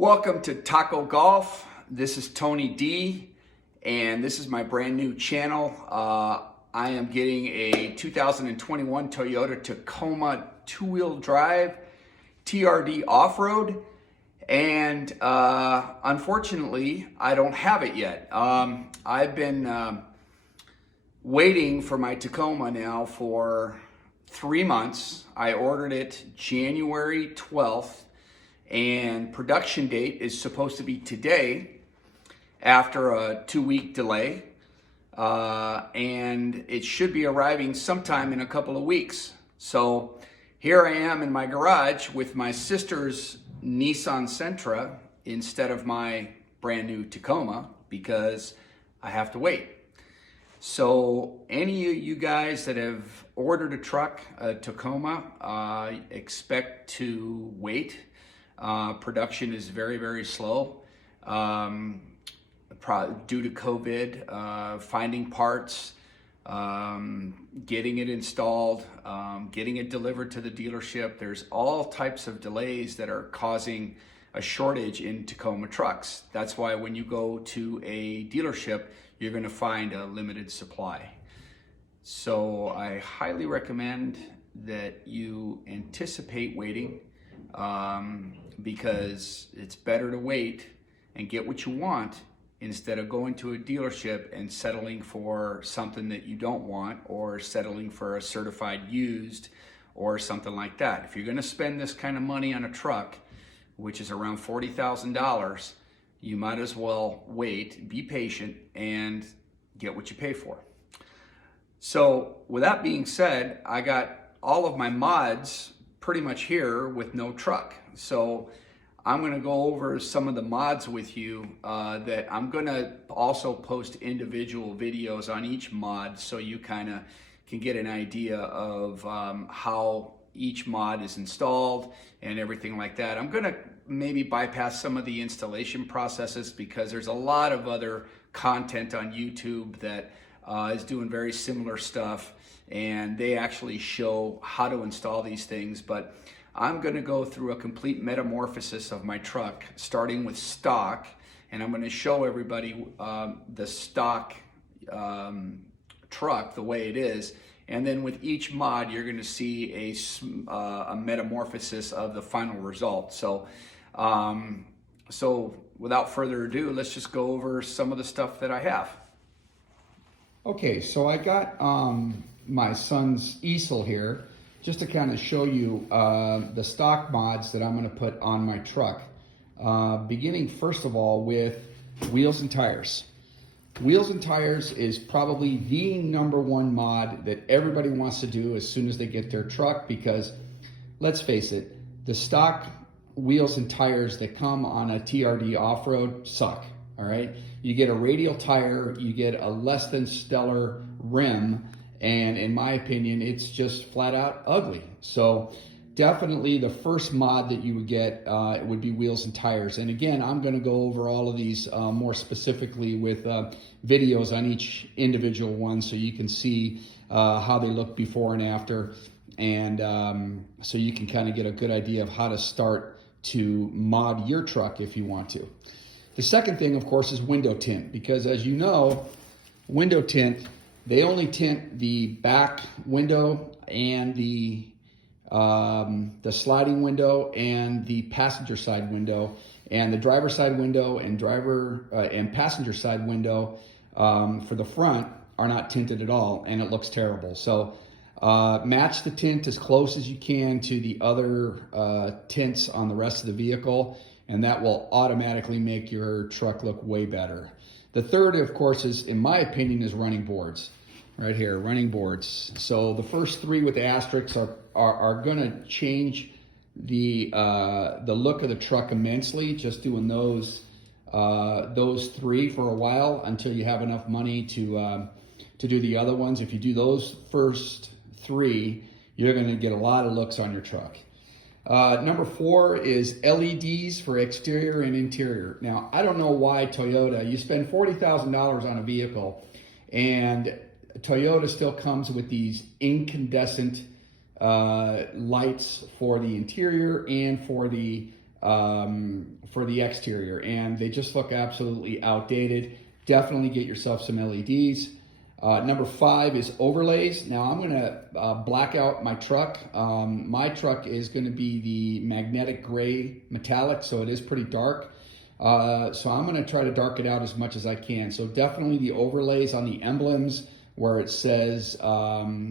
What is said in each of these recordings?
Welcome to Taco Golf. This is Tony D, and this is my brand new channel. I am getting a 2021 Toyota Tacoma two-wheel drive TRD off-road, and unfortunately, I don't have it yet. I've been waiting for my Tacoma now for 3 months. I ordered it January 12th. And production date is supposed to be today after a 2-week delay. And it should be arriving sometime in a couple of weeks. So here I am in my garage with my sister's Nissan Sentra instead of my brand new Tacoma because I have to wait. So any of you guys that have ordered a truck, a Tacoma, expect to wait. Production is very, very slow due to COVID, finding parts, getting it installed, getting it delivered to the dealership. There's all types of delays that are causing a shortage in Tacoma trucks. That's why when you go to a dealership, you're going to find a limited supply. So I highly recommend that you anticipate waiting. Because it's better to wait and get what you want instead of going to a dealership and settling for something that you don't want or settling for a certified used or something like that. If you're going to spend this kind of money on a truck, which is around $40,000, you might as well wait, be patient, and get what you pay for. So with that being said, I got all of my mods pretty much here with no truck. So I'm going to go over some of the mods with you that I'm going to also post individual videos on each mod so you kind of can get an idea of how each mod is installed and everything like that. I'm going to maybe bypass some of the installation processes because there's a lot of other content on YouTube that is doing very similar stuff, and they actually show how to install these things. But I'm going to go through a complete metamorphosis of my truck, starting with stock, and I'm going to show everybody the stock truck the way it is. And then with each mod, you're going to see a metamorphosis of the final result. So, so without further ado, let's just go over some of the stuff that I have. Okay, so I got my son's easel here just to kind of show you the stock mods that I'm going to put on my truck. Beginning first of all with wheels and tires. Wheels and tires is probably the #1 mod that everybody wants to do as soon as they get their truck, because let's face it, the stock wheels and tires that come on a TRD off-road suck. All right, you get a radial tire, you get a less than stellar rim, and in my opinion, it's just flat out ugly. So definitely the first mod that you would get would be wheels and tires. And again, I'm going to go over all of these more specifically with videos on each individual one so you can see how they look before and after, and so you can kind of get a good idea of how to start to mod your truck if you want to. The second thing, of course, is window tint, because as you know, window tint, they only tint the back window and the sliding window and the passenger side window, and the driver side window and passenger side window for the front are not tinted at all, and it looks terrible. So match the tint as close as you can to the other tints on the rest of the vehicle, and that will automatically make your truck look way better. The third, of course, is, in my opinion, is running boards. Right here, running boards. So the first 3 with the asterisks are going to change the look of the truck immensely. Just doing those 3 for a while until you have enough money to do the other ones. If you do those first 3, you're going to get a lot of looks on your truck. Number 4 is LEDs for exterior and interior. Now, I don't know why Toyota, you spend $40,000 on a vehicle, and Toyota still comes with these incandescent lights for the interior and for the for the exterior, and they just look absolutely outdated. Definitely get yourself some LEDs. Number 5 is overlays. Now I'm going to black out my truck. My truck is going to be the magnetic gray metallic, so it is pretty dark. So I'm going to try to darken it out as much as I can. So definitely the overlays on the emblems where it says Tacoma,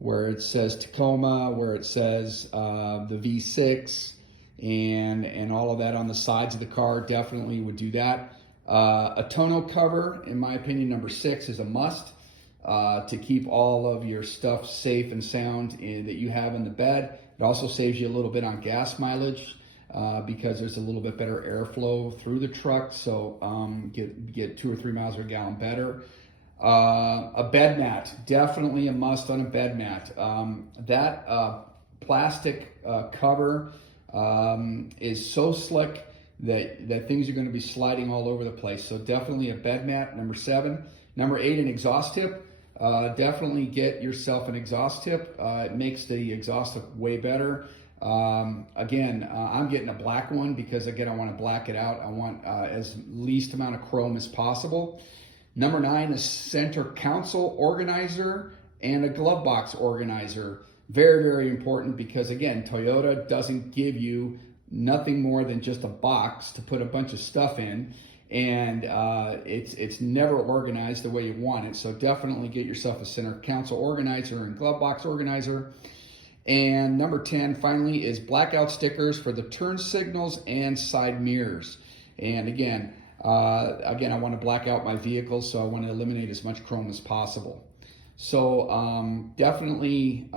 where it says the V6, and all of that on the sides of the car. Definitely would do that. A tonneau cover, in my opinion, number 6 is a must to keep all of your stuff safe and sound that you have in the bed. It also saves you a little bit on gas mileage because there's a little bit better airflow through the truck, so get 2 or 3 miles per gallon better. A bed mat, definitely a must on a bed mat. That plastic cover is so slick that things are going to be sliding all over the place. So definitely a bed mat, number 7. Number 8, an exhaust tip. Definitely get yourself an exhaust tip. It makes the exhaust look way better. Again, I'm getting a black one because, again, I want to black it out. I want as least amount of chrome as possible. Number 9, a center console organizer and a glove box organizer. Very, very important because, again, Toyota doesn't give you nothing more than just a box to put a bunch of stuff in, and it's never organized the way you want it. So definitely get yourself a center console organizer and glove box organizer. And number 10, finally, is blackout stickers for the turn signals and side mirrors. And again, I want to black out my vehicle, so I want to eliminate as much chrome as possible. So definitely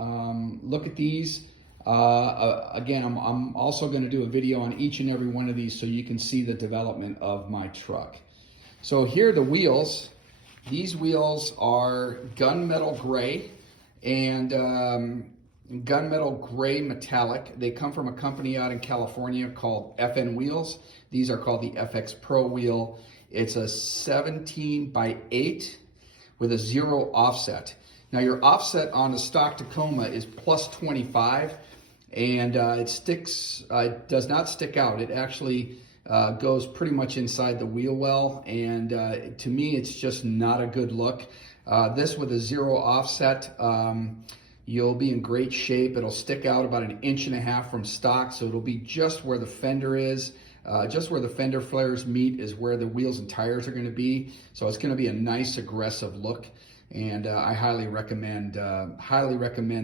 look at these. Again, I'm also going to do a video on each and every one of these so you can see the development of my truck. So here are the wheels. These wheels are gunmetal gray and gunmetal gray metallic. They come from a company out in California called FN Wheels. These are called the FX Pro wheel. It's a 17 by 8 with a 0 offset. Now your offset on a stock Tacoma is plus 25, and it does not stick out. It actually goes pretty much inside the wheel well, and to me it's just not a good look. This with a 0 offset, you'll be in great shape. It'll stick out about 1.5 inches from stock, so it'll be just where the fender is. Just where the fender flares meet is where the wheels and tires are going to be. So it's going to be a nice aggressive look, and I highly recommend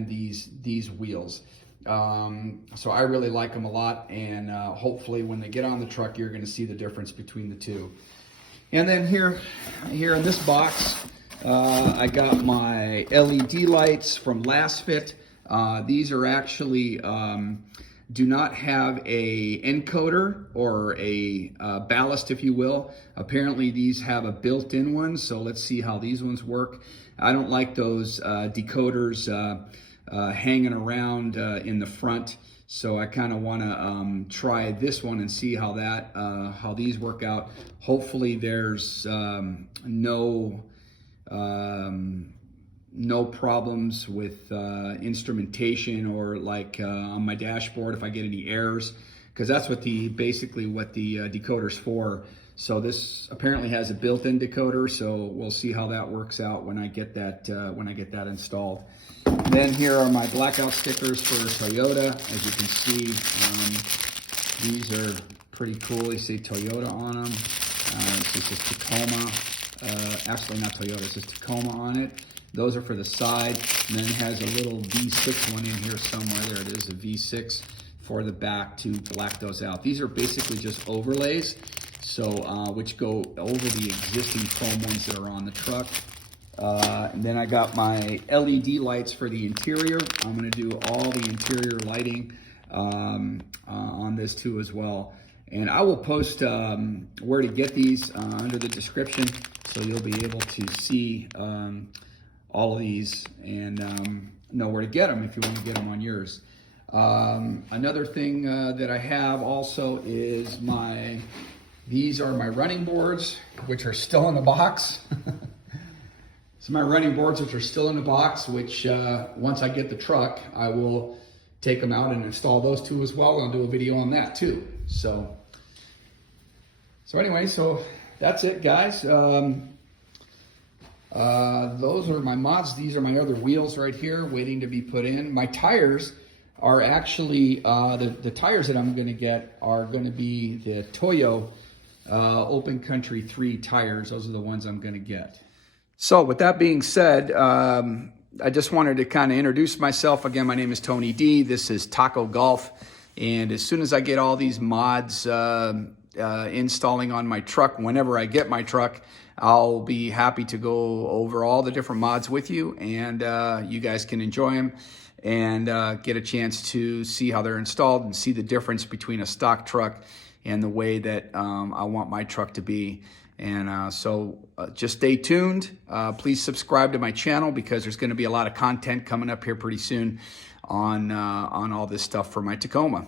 these wheels. So I really like them a lot, and hopefully when they get on the truck, you're going to see the difference between the two. And then here in this box, I got my LED lights from Last Fit. These are actually do not have a encoder or a ballast, if you will. Apparently these have a built-in one, so let's see how these ones work. I don't like those decoders hanging around in the front, so I kind of want to try this one and see how these work out. Hopefully there's no problems with instrumentation or like on my dashboard if I get any errors, because that's what basically what the decoder's for. So this apparently has a built-in decoder, so we'll see how that works out when I get that installed. Then here are my blackout stickers for Toyota. As you can see, these are pretty cool. They say Toyota on them. This is Tacoma. Actually not Toyota, it says Tacoma on it. Those are for the side, and then it has a little V6 one in here somewhere. There it is, a V6 for the back to black those out. These are basically just overlays, so which go over the existing chrome ones that are on the truck. And then I got my LED lights for the interior. I'm going to do all the interior lighting on this too as well. And I will post where to get these under the description, so you'll be able to see all of these and know where to get them if you want to get them on yours. Another thing that I have also is these are my running boards, which are still in the box. So my running boards, which are still in the box, which once I get the truck, I will take them out and install those two as well. I'll do a video on that too. So anyway, so that's it, guys. Those are my mods. These are my other wheels right here waiting to be put in. My tires are actually, the tires that I'm going to get are going to be the Toyo Open Country 3 tires. Those are the ones I'm going to get. So with that being said, I just wanted to kind of introduce myself. Again, my name is Tony D. This is Taco Golf. And as soon as I get all these mods installing on my truck, whenever I get my truck, I'll be happy to go over all the different mods with you, and you guys can enjoy them and get a chance to see how they're installed and see the difference between a stock truck and the way that I want my truck to be. And so just stay tuned. Please subscribe to my channel, because there's going to be a lot of content coming up here pretty soon on all this stuff for my Tacoma.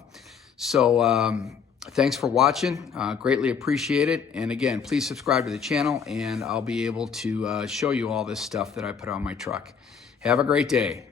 So thanks for watching. Greatly appreciate it. And again, please subscribe to the channel, and I'll be able to show you all this stuff that I put on my truck. Have a great day.